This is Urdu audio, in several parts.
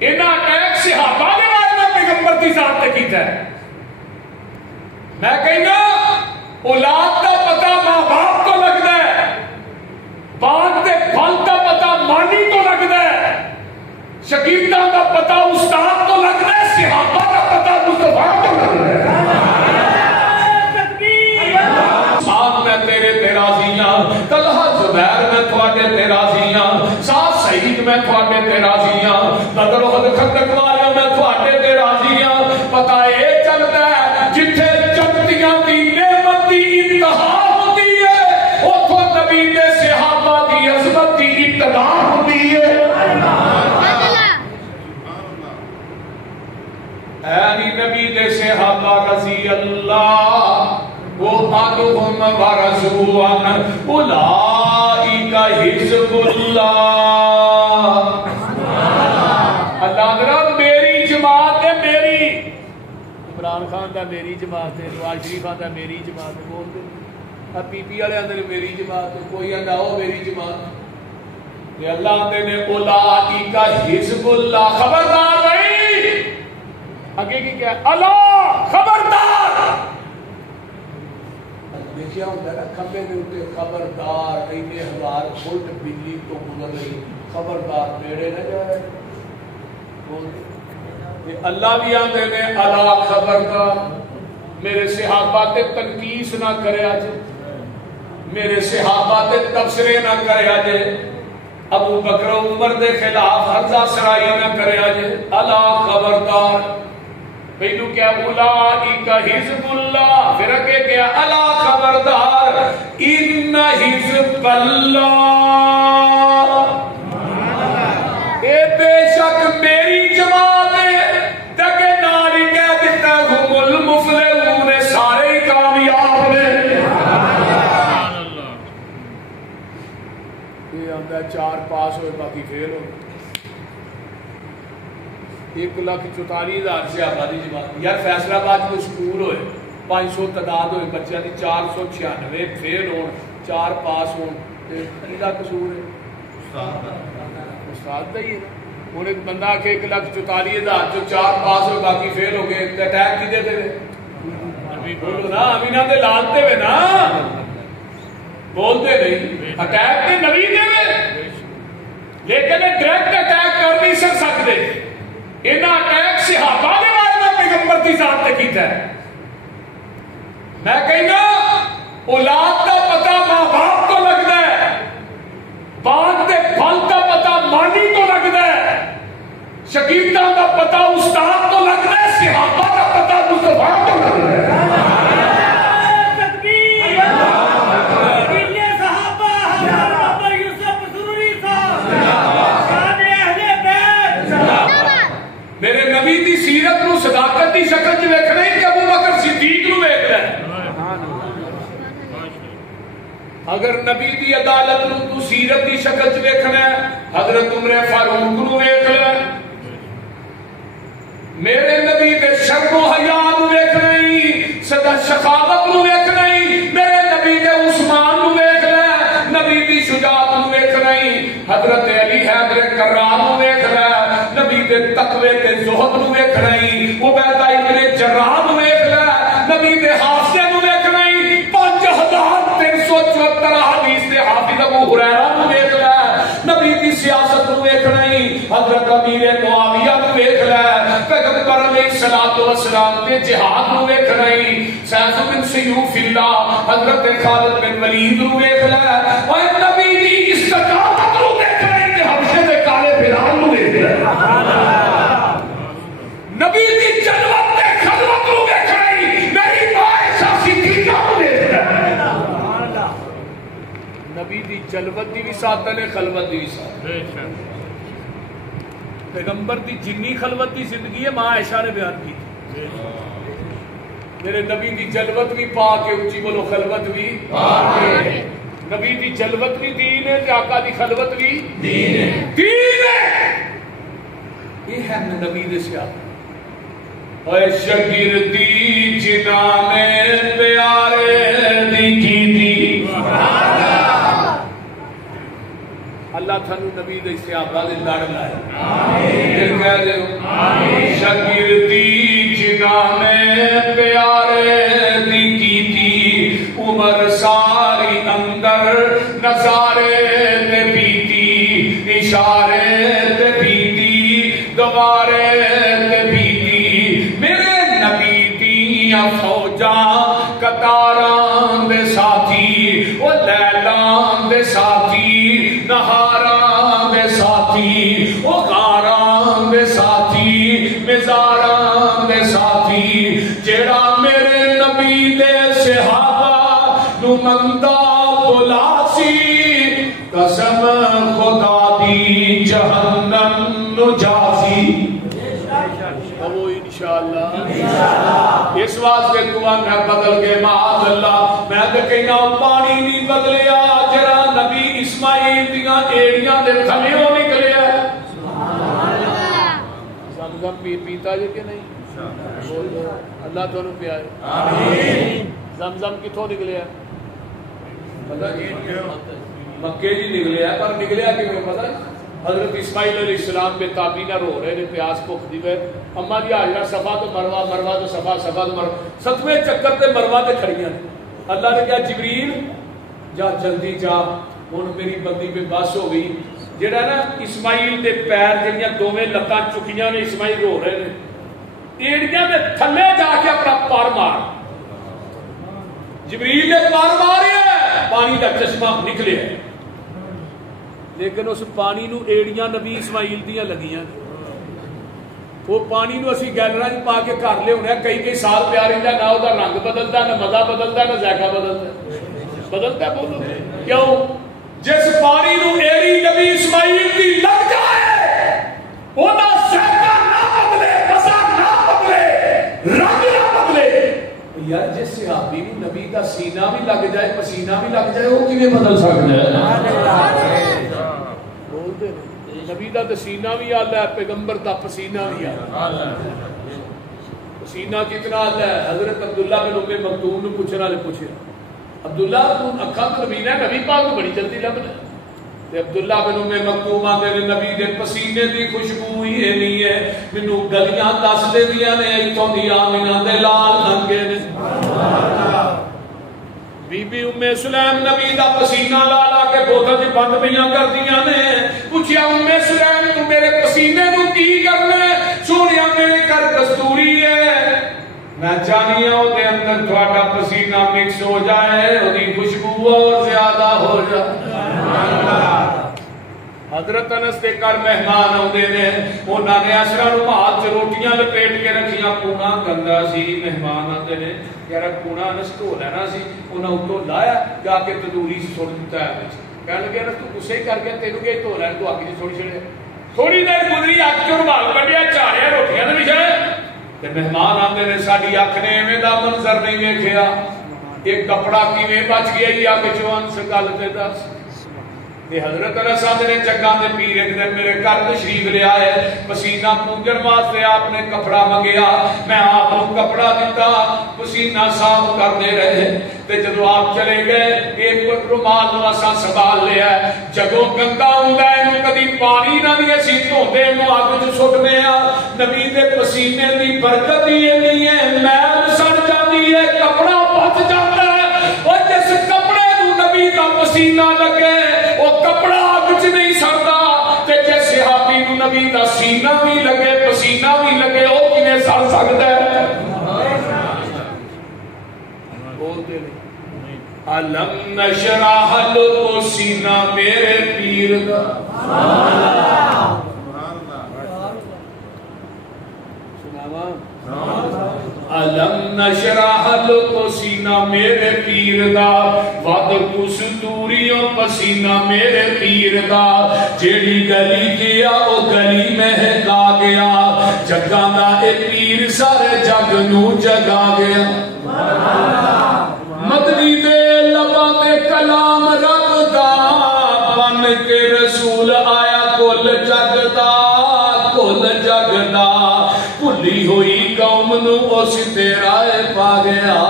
انہاں اٹیک صحابہ نے مارنا پیغمبر کی ذات تے کیتا ہے. میں کہنا اولاد کا پتہ ماں باپ کو لگتا ہے, باغ کے پھل کا پتہ مانی کو لگتا ہے, شکیلہ کا پتہ استاد کو لگتا ہے, صحابہ کا پتہ مصطفیٰ کو لگتا ہے. ساتھ میں تیرے تے راضی ہاں, طلحہ زبیر میں تھوڑے تے راضی ہاں, ساتھ سعید میں تھوڑے تے راضی ہاں, بدر احد خندق والے میں تھوڑے تے راضی ہاں. پتہ یہ چلتا ہے جتھے جنتیاں دی نعمت دی انتہا ہوتی ہے اتھوں نبی دے صحابہ دی عظمت دی ابتدا ہوتی ہے. اے نبی دے صحابہ رضی اللہ وعنہم ورضوا عنہ اولئک حزب اللہ. اللہ تعالی میری جماعت ہے, میری عمران خان دا میری جماعت ہے, نواز شریف دا میری جماعت ہے, بول دے پی پی والے اندر میری جماعت ہے, کوئی آندا او میری جماعت ہے. اللہ آندے نے اولئک حزب اللہ. خبردار نہیں, آگے کی کیا اللہ خبردار دیکھیا ہوتا ہے نا کھمبے کے اوپر خبردار اینے ہزار فٹ بجلی تو گزر رہی, خبردار بیڑے نہ جائے. اللہ بھی آتے نے اللہ خبردار, میرے صحابہ تے تنقیس نہ کرے آج, میرے صحابہ تے تبصرے نہ کرے آج, ابو بکر عمر دے خلاف حرزہ سرائی نہ کرے آج. اللہ خبردار. پہلو کیا اولئک حزب اللہ, پھر اگے کیا اللہ خبردار ان حزب اللہ, اے بے شک میری جماعت ہے. تاکہ ناری کہہ دیتا ہم المفلحون, سارے ہی کامیاب نے. یہ آندا 4 پاس ہوئے باقی فیل ہوئے. 1,44,000 سے آبادی جماعت. یار فیصلہ آباد کو سکول ہوئے 500 تعداد ہوئے بچیاں دی, 496 فیل ہون, 4 پاس ہون, کیدا قصور ہے؟ استاد دا ہی ہے. ہوں ایک بندہ آ کے 1,44,000 جو 4 پاس ہوئے باقی فیل ہو گئے, اٹیک کدے تے بولو نا, امینا دے لالتے ہوئے نا, بولتے نہیں. اٹیک تے نبی دے ہوئے, لیکن ڈائریکٹ اٹیک کر نہیں سکتے. انہاں اٹیک صحابہ نے مارنا پیغمبر کی ذات تے کیتا ہے. میں کہنا اولاد کا پتہ ماں باپ کو لگتا ہے, باغ کے پھل کا پتہ مانی کو لگتا ہے, شکیلہ کا پتہ استاد کو لگتا ہے, صحابہ کا پتہ مصطفیٰ کو لگتا ہے. میرے نبی دی سیرت نو صداقت دی شکل چ ویکھنا ہی کہ ابو بکر صدیق نو ویکھدا ہے. اگر نبی دی عدالت نو تو سیرت دی شکل چ ویکھنا ہے حضرت عمر فاروق نو ویکھ لے. میرے نبی دے شرم و حیا نو ویکھنا ہی, صدا شخاوت نو ویکھنا ہی, میرے نبی دے عثمان نو ویکھ لے, نبی دی شجاعت نو ویکھنا ہی, حضرت علی حیدر کرار نو ویکھ لے, نبی دے تقوی تے زہد نو ویکھنا ہی, عبیدہ ابن جراح نو ویکھ لے, نبی دے حافظے نو ویکھنا ہی, 5374 حدیث دے حافظ ابو ہریرہ نو ویکھ لے, نبی دی سیاست نو ویکھنا ہی, حضرت امیر معاویہ نو ویکھ لے, پیغمبر علیہ الصلوۃ والسلام دے جہاد نو ویکھنا ہی, سیف بن سیوف اللہ حضرت خالد بن ولید نو ویکھ لے, اور نبی دی استقامت نو ویکھنا ہی, حبشے دے کالے بلال نو ویکھ لے. نبی دی جلوت تے خلوت نو ویکھنا ہی, میری ماں عائشہ صدیقہ نو ویکھ لے. نبی دی جلوت دی بھی ساتھ نے, خلوت دی بھی ساتھ. پیغمبر دی جنی خلوت دی زندگی ہے ماں عائشہ نے بیان کی. میرے نبی دی جلوت بھی پاک ہے, اونچی بولو خلوت بھی پاک ہے. نبی دی جلوت بھی دین ہے, آقا دی خلوت بھی دین ہے. دین ہے, یہ ہے نبی دے سیاح. اے شگردی جناں میں پیارے دی کی دی, اللہ تھانو نبی دے صحابہ دے لڑ لائے. پھر کہہ دے مندا بلاسی قسم خدا دی جہنم نجاسی وہ انشاءاللہ اس واسطے دعا میں بدل کے معاذ اللہ میں تو کہنا پانی نہیں بدلیا جرا نبی اسماعیل دیاں ایڑیاں دے تھلیوں نکلیا زمزم پیتا جے کہ نہیں اللہ تو انہوں پیائے زمزم کتوں نکلیا مکے جی نکلیا پر نکلیا کہ پتہ حضرت اسماعیل علیہ السلام پہ تابینہ رو رہے نے پیاس کو خدیبہ اما جی آجرہ صفا تو مروا مروا تو صفا صفا تو مروا ستویں چکر تے مروا تے کھڑیاں اللہ نے کہا جبریل جا جلدی جا ہن میری بندی پہ بس ہو گئی جڑا نا اسماعیل دے پیر جڑیاں دوویں لتاں چکیاں نے اسماعیل رو رہے نے ایڑیاں دے تھلے جا کے اپنا پار مار جبریل نے پار ماریا پانی دا چشمہ نکلے لیکن اس پانی نو ایڑیاں نبی اسماعیل دیاں لگیاں وہ پانی نو اسی گیلراں وچ پا کے گھر لے ہونے کئی سال پیا رہندا نہ او دا رنگ بدلدا نہ مزہ بدلدا نہ ذائقہ بدلدا بولو کیوں جس پانی نو ایڑی نبی اسماعیل دی لگ جائے او دا ذائقہ نہ بدلے مزہ نہ بدلے رنگ نہ بدلے یار جس صحابی نو نبی دا سینہ بھی لگ جائے پسینہ بھی لگ جائے وہ کیویں بدل سکدا ہے نبی دا سینہ بھی آلہ ہے پیغمبر دا پسینہ بھی آلہ پسینہ کتنا آلہ ہے حضرت عبداللہ بن ام مکتوم نے پوچھنا لے پوچھے عبداللہ تو اکھا تو نبی نے نبی پاک کو بڑی جلدی لبنا تے عبداللہ بن ام مکتوم آتے نے نبی دے پسینے دی خوشبو ہی نہیں ہے منو گلیاں دس دے دیا نے ایتھوں دی آمینہ دے لال لنگے نے بی بی ام سلیم نبی دا پسینہ لا لا کے بوتل دی بند پیاں کر دیاں نے پوچھیا ام سلیم تو میرے پسینے نو کی کرنا ہے سونیا میرے گھر کستوری ہے میں چاہنی ہوں دے اندر تھوڑا پسینہ مکس ہو جائے اودی خوشبو اور زیادہ ہو جائے حضرت انس دے گھر مہمان آندے نے انہاں نے اسرا نو ہاتھ روٹیاں لپیٹ کے رکھیاں پونا گندا سی مہمان آندے نے یار پونا انس تو لینا سی انہاں اتوں لایا جا کے تندوری سے چھوڑ دیتا ہے کہنے لگے انس تو غصے کر گیا تینوں کہ تو لین تو آگے چھوڑی چھڑے تھوڑی دیر گزری اک چوں رومال کڈیا چاریا روٹیاں دے وچ تے مہمان آندے نے ساڈی اکھ نے ایویں دا منظر نہیں ویکھیا ایک کپڑا کیویں بچ گیا یا اگ چوں انس گل تے دس حضرت انس نے جگہ دے پیر ایک دن میرے گھر تشریف لے آئے پسینہ پونجن واسطے آپ نے کپڑا منگیا میں آپ کو کپڑا دیتا پسینہ صاف کرتے رہے تے جدو آپ چلے گئے ایک رومال نو اساں سنبھال لیا جگو گندا ہوندا ہے نو کبھی پانی نہ دی اسی دھوندے نو اگ وچ سٹنے آ نبی دے پسینے دی برکت ہی نہیں ہے میل سڑ جاندی ہے کپڑا بچ جاندا ہے اور جس کپڑے نو نبی دا پسینہ لگے کپڑا اگ نہیں سڑتا تے جے صحابی نو نبی دا سینہ بھی لگے پسینہ بھی لگے او کیویں سڑ سکدا ہے بولتے نہیں علم نشرح لو سینہ میرے پیر دا علم نشرح لو سینہ میرے پیر دا ود کستوریوں پسینہ میرے پیر دا جیڑی گلی گیا او گلی مہکا گیا جگاں دا اے پیر سارے جگ نو جگا گیا مدنی دے لباں تے کلام رب دا بن کے رسول آیا کل جگ دا بھلی ہوئی قوم نو اس تیرا پا گیا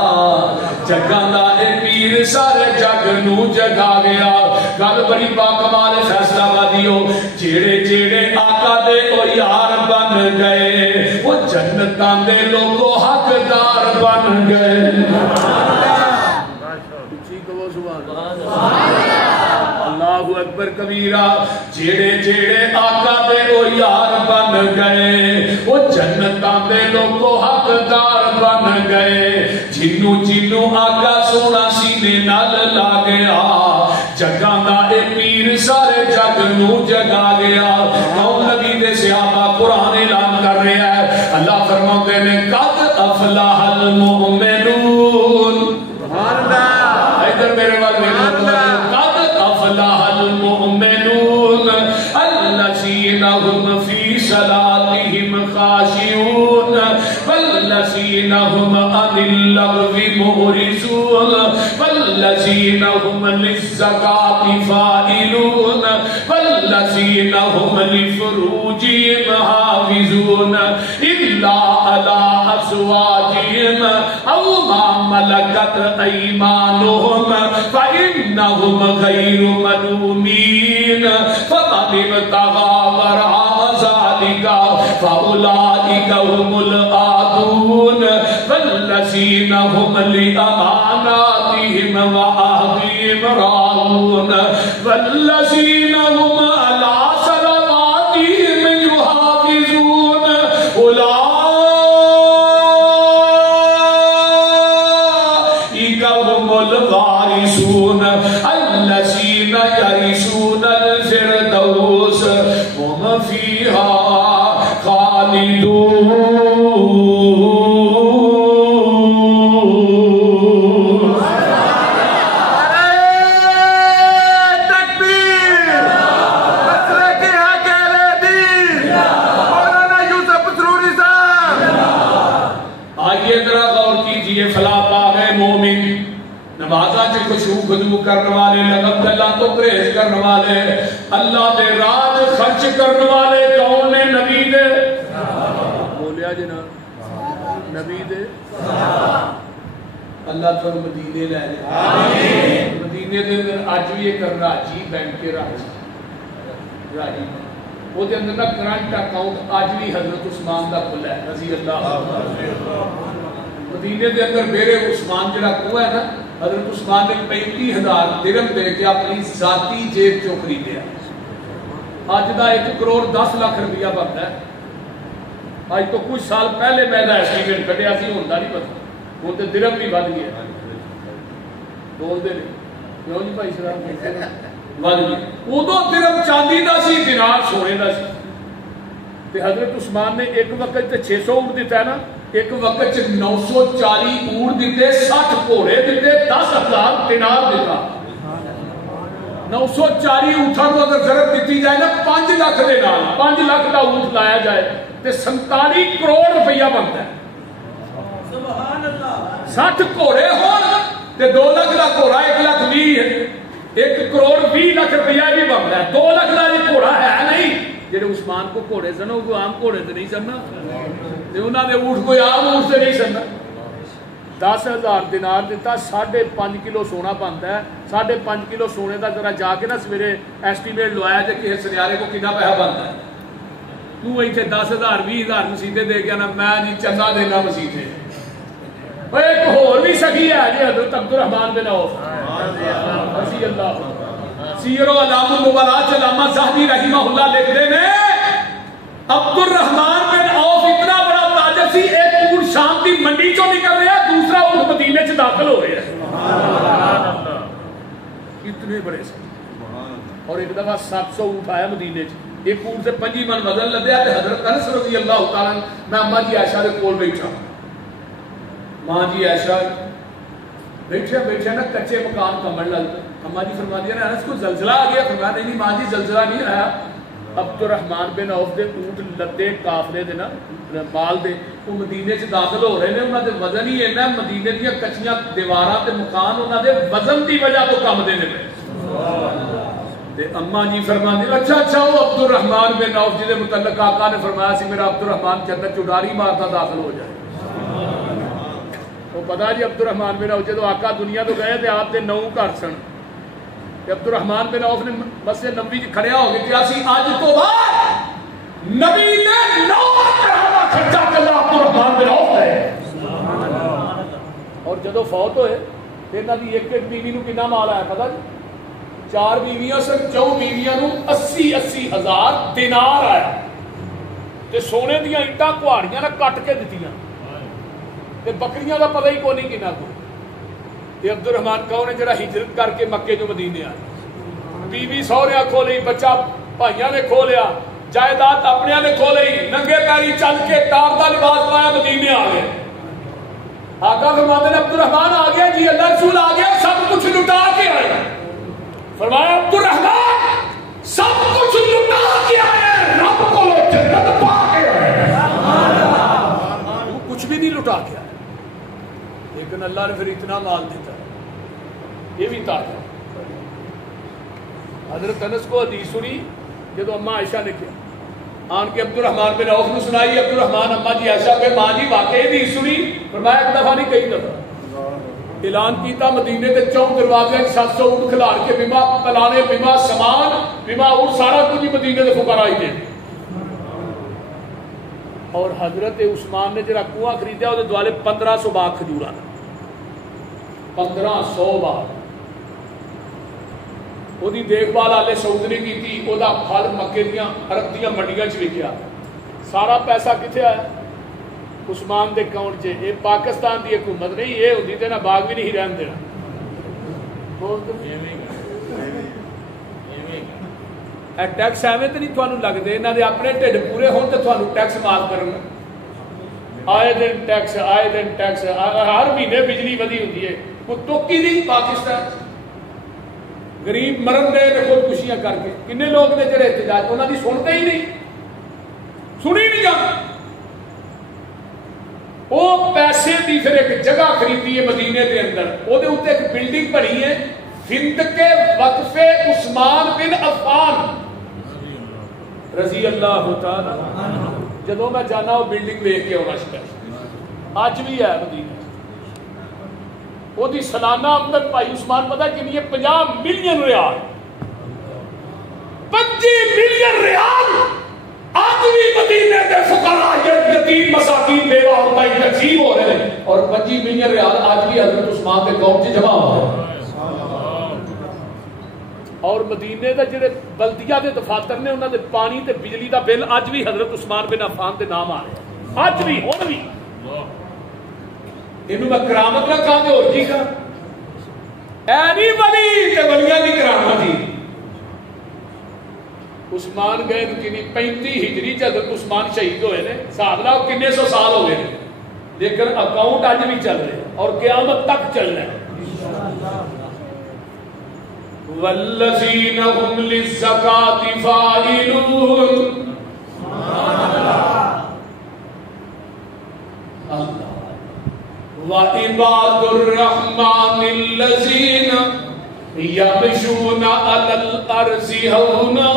جگاں دا اے پیر سارے جگ نو جگا گیا گل بڑی باکمال فیصلہ بادیو جیڑے جیڑے آقا دے او یار بن گئے وہ جنتاں دے لوگو حقدار بن گئے اللہ اکبر کبیرہ جیڑے جیڑے آقا دے او یار بن گئے وہ جنتاں دے لوگو حقدار بن گئے جنو جنو آقا سونا سینے نال لا گیا جگاں دا اے پیر سارے جگ نو جگا گیا کون نبی دے صحابہ قرآن اعلان کر رہا ہے اللہ فرماتے نے قد افلح المؤمنون ادھر میرے لآياتهم خاشعون والذين هم عن اللغو معرضون والذين هم للزكاة فاعلون والذين هم لفروجهم حافظون إلا على أزواجهم أو ما ملكت أيمانهم فإنهم غير ملومين فمن ابتغى وراء ذلك فأولئك هم العادون والذين هم لأماناتهم وعهدهم راعون والذين هم على صلواتهم يحافظون أولئك هم الوارثون الذين يرثون الفردوس هم فيها خالدون. خشوع کرنے والے لغت اللہ تو پرہیز کرنے والے اللہ دے راج خرچ کرنے والے کون نے نبی دے بولیا جناب نبی دے اللہ تو مدینے لے لے مدینے دے اندر آج بھی ایک راجی بینک کے راجی وہ دے اندر کرنٹ اکاؤنٹ آج بھی حضرت عثمان دا کھلا ہے رضی اللہ مدینے دے اندر میرے عثمان جڑا کنواں ہے نا حضرت عثمان نے 35,000 درہم دے کے اپنی ذاتی جیب چوں خریدیا آج دا 1 کروڑ 10 لاکھ روپیہ بنتا ہے آج تو کچھ سال پہلے میں دا ایسٹیمیٹ کٹیا سی ہوندا نہیں پتا ہن تے درہم بھی ود گیا بول دے کیوں جی بھائی صاحب ود گیا اودوں درہم چاندی دا سی دینار سونے دا سی تے حضرت عثمان نے ایک وقت تے 600 اونٹ دیتا ہے نا ایک وقت 940 اونٹ دیتے 60 گھوڑے دیتے 10,000 دینار دیتا 940 اونٹاں کو اگر ضرب دیتی جائے نا 5 لاکھ دے نال 5 لاکھ کا اونٹ لایا جائے تے 47 کروڑ روپیہ بنتا ہے سبحان اللہ 60 گھوڑے ہون تے 2 لاکھ کا گھوڑا 1 لاکھ 20 1 کروڑ 20 لاکھ روپیہ بھی بنتا ہے 2 لاکھ کا گھوڑا ہے نہیں جڑے عثمان کو گھوڑے سن وہ عام گھوڑے تے نہیں سن انہوں نے اونٹ کوئی عام اونٹ سے نہیں سننا 10,000 دینار دیتا 5.5 کلو سونا بنتا ہے 5.5 کلو سونے کا ذرا جا کے نا سویرے ایسٹیمیٹ لوایا جائے کہ سنیارے کو کتنا پیسہ بنتا ہے تو ایتھے 10,000 20,000 مسیطے دے گیا نا میں جی چنگا دینا مسیطے ایک اور بھی سخی ہے جی حضرت عبدالرحمن بن عوف رضی اللہ سیر و علام المبالات علامہ زاہدی رحمہ اللہ لکھتے ہیں عبدالرحمن بن عوف اتنا بڑا تاجر سی ایک اونٹ شام کی منڈی چوں نکل رہا دوسرا اونٹ مدینے سے داخل ہو رہا ہے اتنے بڑے سے اور ایک دفعہ 700 اونٹ آیا مدینے سے ایک اونٹ سے 5 من وزن لدیا تے حضرت انس رضی اللہ تعالی میں اماں جی عائشہ دے کول بیٹھا ماں جی عائشہ بیٹھے نا کچے مکان کمن لگ اماں جی فرماتی ہیں انس کو زلزلہ آ گیا فرمایا نہیں ماں جی زلزلہ نہیں آیا عبدالرحمن بن عوف دے اونٹ لدے کافلے دے نا مال دے وہ مدینے سے داخل ہو رہے ہیں انہاں دے وزن ہی اینا مدینے دیاں کچیاں دیواراں تے مکان انہاں دے وزن دی وجہ تو کم دے نے تے اماں جی فرماندی اچھا وہ عبدالرحمن بن عوف جی دے متعلق آقا نے فرمایا سی میرا عبدالرحمن جنت چڑاری مارتا داخل ہو جائے وہ پتا جی عبدالرحمن بن عوف جدو آقا دنیا تو گئے تے آپ دے 9 گھر سن عبدالرحمن بن عوف نے مسجد نبوی وچ کھڑیا ہو کے کہا سی اج تو بعد نبی نے 9 کروڑ خرچہ کلا عبدالرحمن بن عوف ہے اور جدو فوت ہوئے تے انہاں دی ایک بیوی نو کتنا مال آیا پتہ جی 4 بیویاں سن 4 بیویاں نو 80 ہزار دینار آیا تے سونے دیاں اینٹاں کہاڑیاں نہ کٹ کے دتیاں تے بکریاں دا پتہ ہی کوئی نہیں کنا کو تے عبدالرحمن کون ہے جڑا ہجرت کر کے مکے جو مدینے آیا بیوی سہرے کھو لئی بچہ بھائیاں نے کھو لیا جائیداد اپنے نے کھو لئی ننگے پیری چل کے ٹاپ دا لباس پایا مدینے آ گئے آقا فرماتے ہیں عبدالرحمن آ گیا جی اللہ رسول آ گیا سب کچھ لٹا کے آیا فرمایا عبدالرحمن سب کچھ لٹا کے آیا رب کو جنت پا کے لیکن اللہ نے پھر اتنا مال دیتا ہے. یہ بھی تاج ہے. حضرت انس کو حدیث سنی جب اماں عائشہ نے کیا آن کے عبد الرحمن بن عوف نے سنائی. عبد الرحمن اماں جی عائشہ کے ماں جی واقعی حدیث سنی. فرمایا ایک دفعہ نہیں کئی دفعہ. اعلان کیتا مدینے کے 4 دروازے 700 اونٹ کھلار کے بیمہ پلانے بیمہ سامان بیمہ اونٹ سارا کچھ مدینے کے فقراء ہی دے. اور حضرت عثمان نے جرا کنواں خریدا وہ دوالے 1500 باغ کھجور آنا. 1500 باغ وہ دیکھ بھال آلے سعود نے کی. وہ پھل مکے دیا عرب دیا منڈیاں چ وکیا. سارا پیسہ کتنے آیا؟ عثمان دے اکاؤنٹ چ. یہ پاکستان دی حکومت نہیں یہ ہوتی تو باغ بھی نہیں رہن دینا. ٹیکس ایویں تو نہیں تمہیں لگتے یہاں کے اپنے ٹھڈ پورے ہون تو تمہیں ٹیکس معاف کرنا. آئے دن ٹیکس آئے دن ٹیکس. ہر مہینے بجلی ودی ہوتی ہے. کوئی توکی نہیں پاکستان. غریب مرن دے خودکشیاں کر کے. کنے لوگ نے جڑے احتجاج انہوں کی سنتے ہی نہیں. سنی نہیں جاتی. وہ پیسے دی پھر ایک جگہ خریدی ہے مدینے کے اندر. وہ ایک بلڈنگ بنی ہے ہند کے وقف عثمان بن عفان رضی اللہ تعالی. جدوں میں جانا وہ بلڈنگ دیکھ کے آنا شکایت اج بھی ہے مدینے. وہ دی سالانہ آمدن بھائی عثمان پتہ کنی ہے؟ 50 ملین ریال. 25 ملین ریال آج بھی مدینے کے فقراء یتیم مساکین بیوہ عورتیں تقسیم ہو رہے ہیں. اور 25 ملین ریال آج بھی حضرت عثمان کے اکاؤنٹ سے جمع ہو رہے ہیں. اور مدینے دے جڑے بلدیہ دے دفاتر نے انہاں دے پانی تے بجلی دا بل اج بھی حضرت عثمان بن عفان دے نام آ رہے ہیں. اج بھی ہن بھی اینو میں کرامت نہ کہاں تے اور کی کہاں. اے نہیں ولی تے ولیاں دی کرامت ہی. عثمان گئے کنی 35 ہجری چ حضرت عثمان شہید ہوئے نے. حساب لاؤ کنے سو سال ہو گئے لیکن اکاؤنٹ اج بھی چل رہے اور قیامت تک چلنا ہے. والذین هم للزکاة فاعلون. وعباد الرحمن الذین یمشون علی الارض ہونا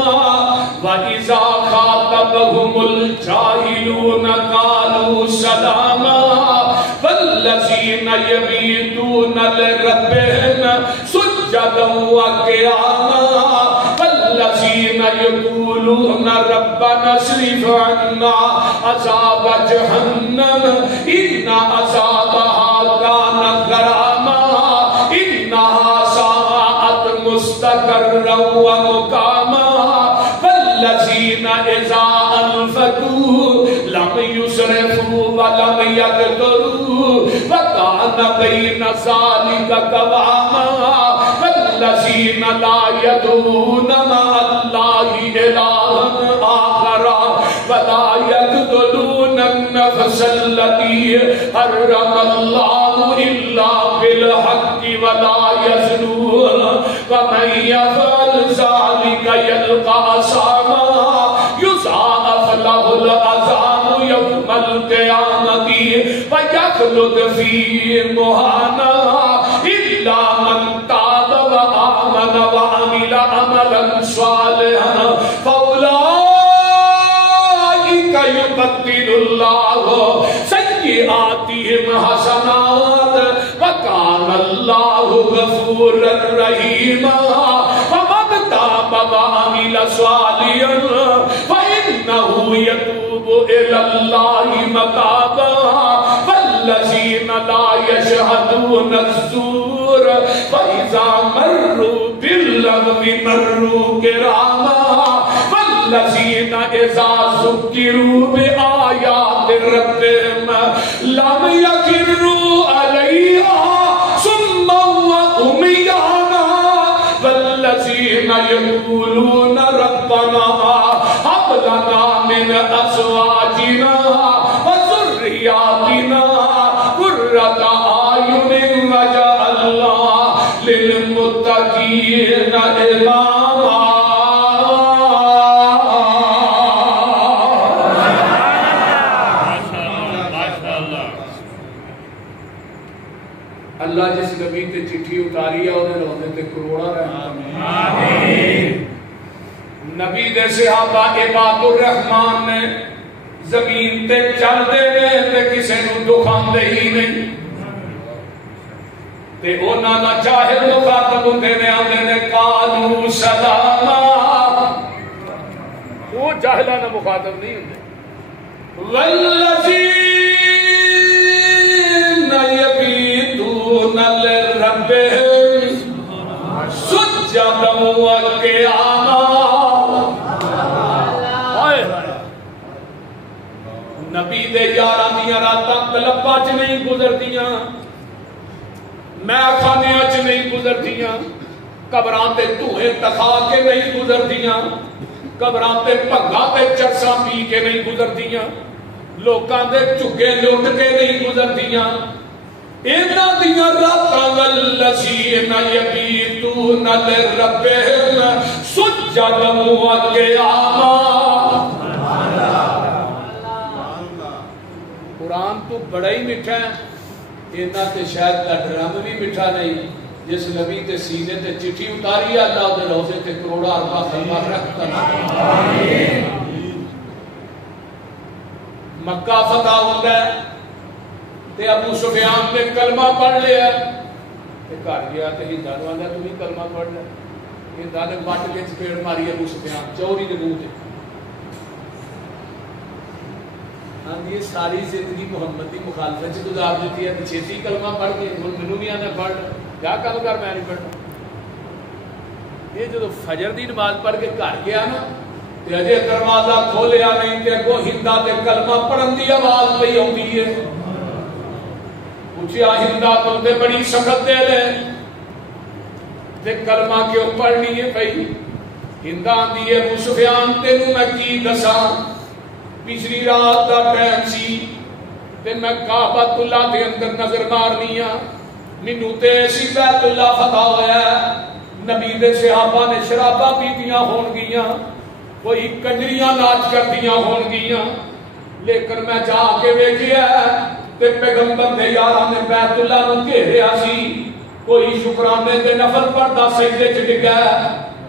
واذا خاطبهم الجاہلون قالوا سلاما والذین یبیتون لربهم سجدا وقیاما والذین یقولون ربنا اصرف عنا عذاب جہنم ان عذابها کان غراما انها ساءت مستقرا ومقاما والذین اذا انفقوا لم يسرفوا ولم يقتروا وكان بين ذلك قواما والذین لا يدعون مع الله إلها آخر ولا يقتلون النفس التي حرم الله إلا بالحق ولا يزنون ومن يفعل ذلك يلقى أثاما يضاعف له العذاب يوم القيامة ويخلد فيه مهانا إلا من تاب وآمن وعمل عملا صالحا فأولئك يبدل الله سيئاتهم حسنات وكان الله غفورا رحيما ومن تاب وعمل صالحا فإنه يتوب إلى الله متابا والذين لا يشهدون الزور وإذا مروا باللغو مروا كراما والذين إذا ذكروا بآيات ربهم لم يخروا عليها صما وعميانا والذين يقولون ربنا هب لنا من أزواجنا وذرياتنا قرة أعين واجعلنا للمتقين إماما. اللہ جس نبی تے چٹھی اتاری ہے وہ روزے تے کروڑا رحمت آمین نبی دے صحابہ عباد الرحمان نے زمین تے چل دے نے تے کسے نو دکھاندے ہی نہیں تے انہاں دا جاہل مخاطب ہوندے نے آندے نے قالوا سلاما وہ جاہلاں دا مخاطب نہیں ہوندے والذین یبیتون لربہم سجدا وقیاما نبی دے یاراں دیاں راتاں کلباں چ نہیں گزردیاں میخانیاں چ نہیں گزردیاں قبراں تے دھوئیں تکھا کے نہیں گزردیاں قبراں تے بھنگا تے چرساں پی کے نہیں گزردیاں لوکاں دے جھگے لٹ کے نہیں گزردیاں انہاں دیاں راتاں والذین یبیتون لربہم سجدا وقیاما قرآن تو بڑا ہی میٹھا ہے اینا تے شاید کا ڈرم بھی میٹھا نہیں جس نبی تے سینے تے چٹھی اتاری ہے اللہ دے روزے تے کروڑا اربا خلمہ رکھتا مکہ فتح ہوتا ہے تے ابو سفیان نے کلمہ پڑھ لیا تے گھر گیا تے ہندا نوں آندا تو بھی کلمہ پڑھ لے ہندا نے وٹ کے چپیڑ ماری ابو سفیان چوری دے منہ تے یہ ساری زندگی محمد کی مخالفت گزار دیتی ہے چھتی کلمہ پڑھ کے مینوں بھی آنا پڑھ کیا کل کر میں نہیں پڑھنا یہ جب فجر دی نماز پڑھ کے گھر گیا نا تے اجے دروازہ کھولیا نہیں تے اگوں ہندا تے کلمہ پڑھن دی آواز پئی آندی ہے پوچھیا ہندا تو تے بڑی سخت دل ہے تے کلمہ کیوں پڑھنی ہے بھائی ہندا آندی ہے ابو سفیان تینوں میں کی دساں پچھلی رات دا ٹائم سی تے میں کعبۃ اللہ دے اندر نظر مارنی ہاں مینوں تے اسی بیت اللہ فتح ہویا نبی دے صحابہ نے شراباں پیتیاں ہون گیاں کوئی کنجریاں ناچ کردیاں ہون گیاں لیکن میں جا کے ویکھیا تے پیغمبر دے یاراں نے بیت اللہ نوں گھیریا سی کوئی شکرانے تے نفل پڑھدا سجدے چ ڈگا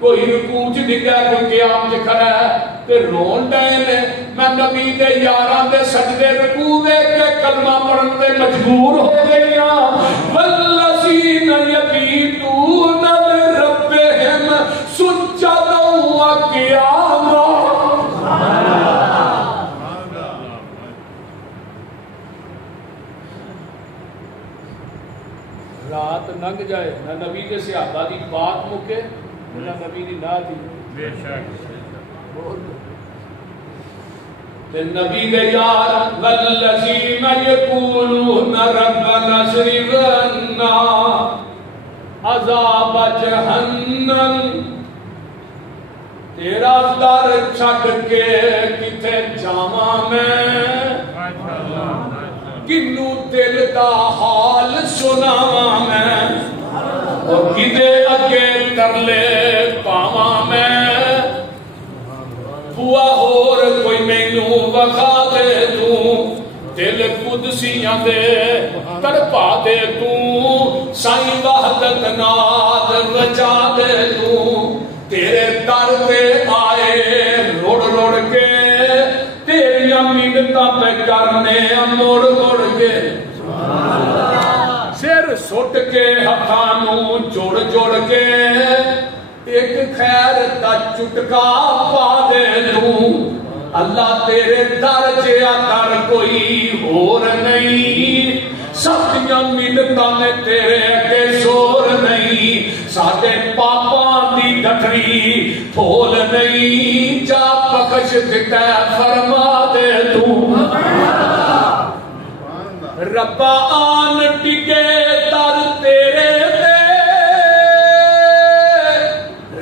کوئی رکوع چ ڈگا کوئی قیام چ کھڑا ہے تے رون ڈے نے میں نبی دے یاراں دے سجدے رکوع ویکھ کے کلمہ پڑھن تے مجبور ہو گئی ہاں والذین یبیتون لربہم سجدا وقیاما رات لنگ جائے نہ نبی کے صحابہ دی بات مکے نہ نبی دی نہ دی بے شک نبی دے یار والذین یقولون ربنا اصرف عنا عذاب جہنم تیرا در چھڈ کے کتے جاواں میں کنوں دل دا حال سناواں میں اور کدے اگے ترلے پاواں میں ہوا اور کوئی مینوں وکھا دے تو دل قدسیاں دے تڑپا دے تو سائیں وحدت ناد رچا دے تو تیرے در تے آئے روڑ روڑ کے تیریاں منتاں پہ کرنے مڑ مڑ کے سر سٹ کے ہتھاں نوں جوڑ جوڑ کے ایک خیر دا چٹکا پا دے دوں اللہ تیرے در جیا در کوئی اور نہیں سب دیاں منتاں نے تیرے اگے زور نہیں ساڈے پاپاں دی ڈٹری پھول نہیں جا بخش دتا فرما دے تو ربا آن ٹکے در تیرے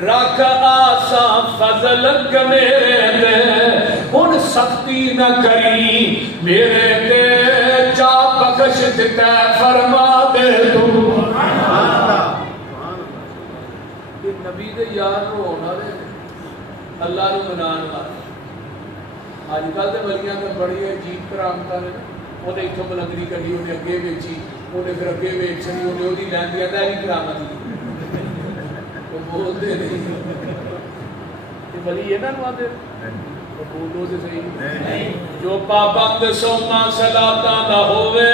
رکھ آساں فضل میرے دے ان سختی نہ کری میرے دے جا بخش دیتا فرما دے تو نبی دے یار رو ہونا دے اللہ رو منان والے آج کل دے ولیاں تے بڑی عجیب کرامتاں نے وہ اتوں ملنگری کڈی انہیں اگے ویچی انہیں پھر اگے ویچ چلی انہیں وہی لین دیا تھا نہیں کرامت وہ بولتے نہیں ولی یہ نہ آتے بولو سے صحیح جو پابند سونا صلاتاں دا ہوئے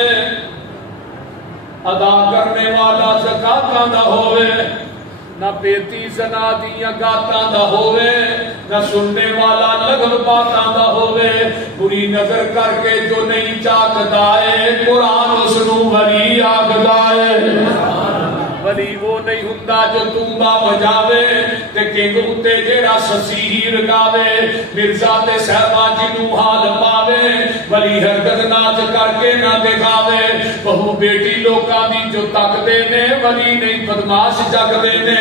ادا کرنے والا زکاتاں دا ہوئے نہ پیتی زنا دیاں گاتاں دا ہوئے نہ سننے والا لغو باتاں دا ہوئے بری نظر کر کے جو نہیں چاکدا ہے قرآن اس نو ولی آکھدا ہے ولی وہ نہیں ہوندا جو تنبا بجاوے تے کنگ اتے جیڑا سسیر گاوے مرزا تے صحبہ جنوں حال پاوے ولی ہرگز ناچ کر کے نہ دکھاوے بہو بیٹی لوکاں دی جو تک دے نے ولی نہیں بدماش جگ دے نے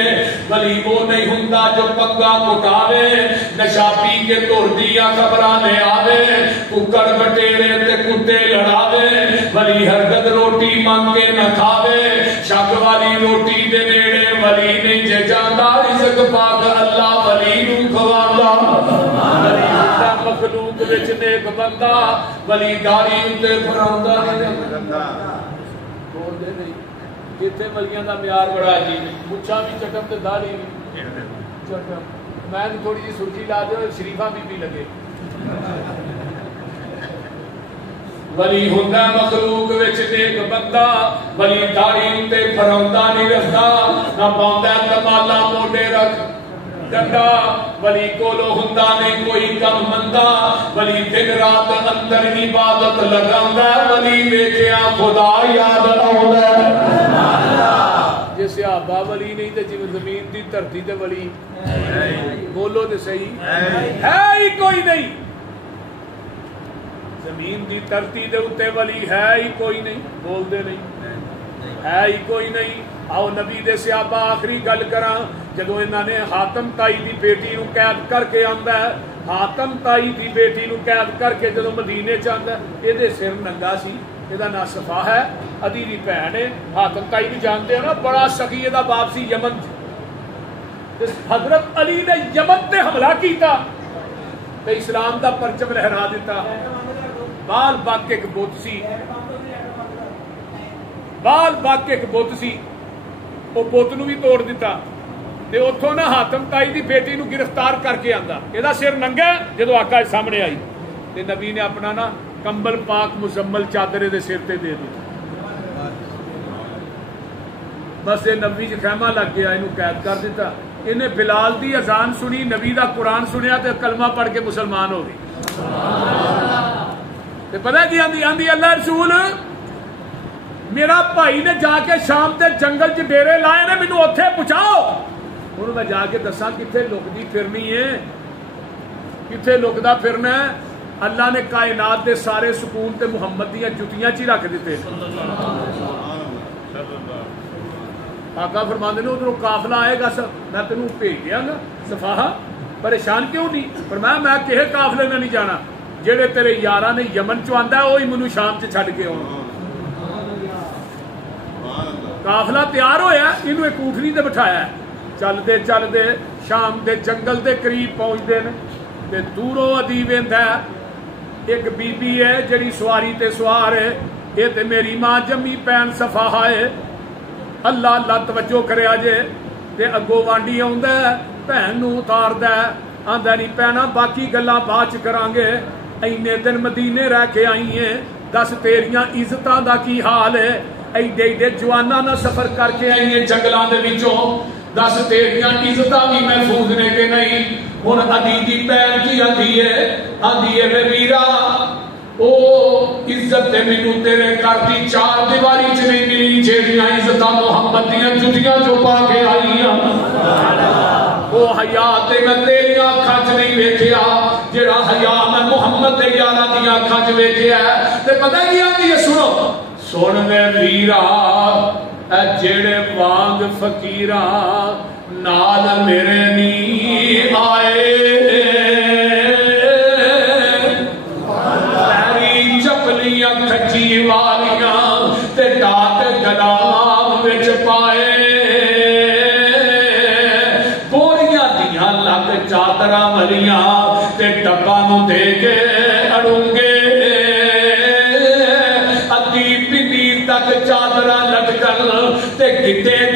ولی وہ نہیں ہوندا جو پنگا کٹاوے نشا پی کے تر دیا خبراں لے آوے ککڑ بٹیرے تے کتے لڑاوے ولی ہرگز روٹی مانگ کے نہ کھاوے شک والی روٹی دے نیڑے ولی نہیں جے جاندا رزق پاک اللہ ولی نو کھواندا ولی دا مخلوق وچ نیک بندہ ولی داری تے فراندا نہیں بول دے نہیں جتھے ولیاں دا معیار بڑا جی مچھاں بھی چٹم تے داڑھی بھی چٹم میں تھوڑی جی سرخی لا دے شریفہ بی بی لگے ولی ہوندا مخلوق وچ نیک بندہ ولی داڑھی تے فراندا نہیں رکھدا نہ پاوندا تمالا موڈے رکھ ڈنڈا ولی کولو ہوندا نہیں کوئی کم مندا ولی دن رات اندر عبادت لگاندا ولی ویکھیا خدا یاد آوندا جے صحابہ ولی نہیں تے جویں زمین دی دھرتی تے ولی بولو تے صحیح ہے ہی کوئی نہیں زمین دی دھرتی دے اوتے ولی ہے ہی کوئی نہیں بول دے نہیں ہے ہی کوئی نہیں آؤ نبی دے صحابہ آخری گل کراں جدو انہاں نے حاتم تائی دی بیٹی نو قید کر کے آندا ہے حاتم تائی دی بیٹی نو قید کر کے جدو مدینے چ آندا ہے اے دے سر ننگا سی اے دا نام صفا ہے ادی دی بہن ہے حاتم تائی بھی جانتے ہو نا بڑا سخی دا باپ سی یمن حضرت علی نے یمن تے حملہ کیتا تے اسلام دا پرچم لہرا دیتا بال باک ایک بت سی بال باک ایک بت سی وہ بت نو بھی توڑ دیتا تے اتھوں نہ حاتم تائی دی بیٹی نو گرفتار کر کے آندا یہ سر ننگا جدو آقا سامنے آئی تے نبی نے اپنا نا کمبل پاک مزمل چادرے دے سر تے دے دیتا بس یہ نبی جی خیمہ لگ گیا انہوں قید کر دیتا انہیں بلال دی اذان سنی نبی دا قرآن سنیا تے کلمہ پڑھ کے مسلمان ہو گئی تے پتہ کی آندی آندی اللہ رسول میرا بھائی نے جا کے شام تے جنگل چ ڈیرے لائے نے مینوں اوتھے پہنچاؤ ہن میں جا کے دساں کتھے لکدی پھرنی ہے کتھے لکدا پھرنا ہے اللہ نے کائنات دے سارے سکون تے محمد دیاں جتیاں چ رکھ دیتے آقا فرماندے نے ادھروں قافلہ آئے گا میں تینوں بھیج دیاں گا صفاہا پریشان کیوں نہیں فرمایا میں کہے قافلے میں نہیں جانا جہے تیرے یاراں نے یمن چ آندا ہے وہی مینوں شام چ چھڈ کے آؤ قافلہ تیار ہویا انہوں ایک اونٹنی تے بٹھایا ہے چلدے چلدے شام دے جنگل دے قریب پہنچدے نے تے دوروں ادی ویندا ہے ایک بی بی ہے جڑی سواری تے سوار ہے یہ تے میری ماں جمی پین صفاہا ہے اللہ اللہ توجہ کریا جے تے اگوں وانڈی آوندا ہے بہن نوں اتاردا ہے آندا نہیں پینا باقی گلاں بعد چ کران گے اینے دن مدینے رہ کے آئی ہیں دس تیریاں عزتاں دا کی حال ہے ایڈے ایڈے جواناں نہ سفر کر کے آئی ہیں جنگلاں دے وچوں دس تیریاں عزتاں بھی محفوظ نے کہ نہیں ہن ادی دی پیر کی آندی ہے وے ویرا او عزت تے مینوں تیرے گھر دی چار دیواری چ نہیں ملی جیڑیاں عزتاں محمد دیاں جتیاں جو پا کے آئی ہیں وہ حیا تے میں تیریاں اکھاں چ نہیں ویکھیا جیڑا حیا میں محمد دے یاراں دیاں اکھاں چ ویکھیا تے پتہ کی آندی ہے سنو سن لے ویرا اے جیڑے وانگ فقیراں نال میرے نہیں آئے کھچی والیاں تے ڈاٹ گلام وچ پائے بوریاں دیاں لگ چادراں ملیاں تے ڈبا نو دے کے اڑوں گے ادی پنی تک چادراں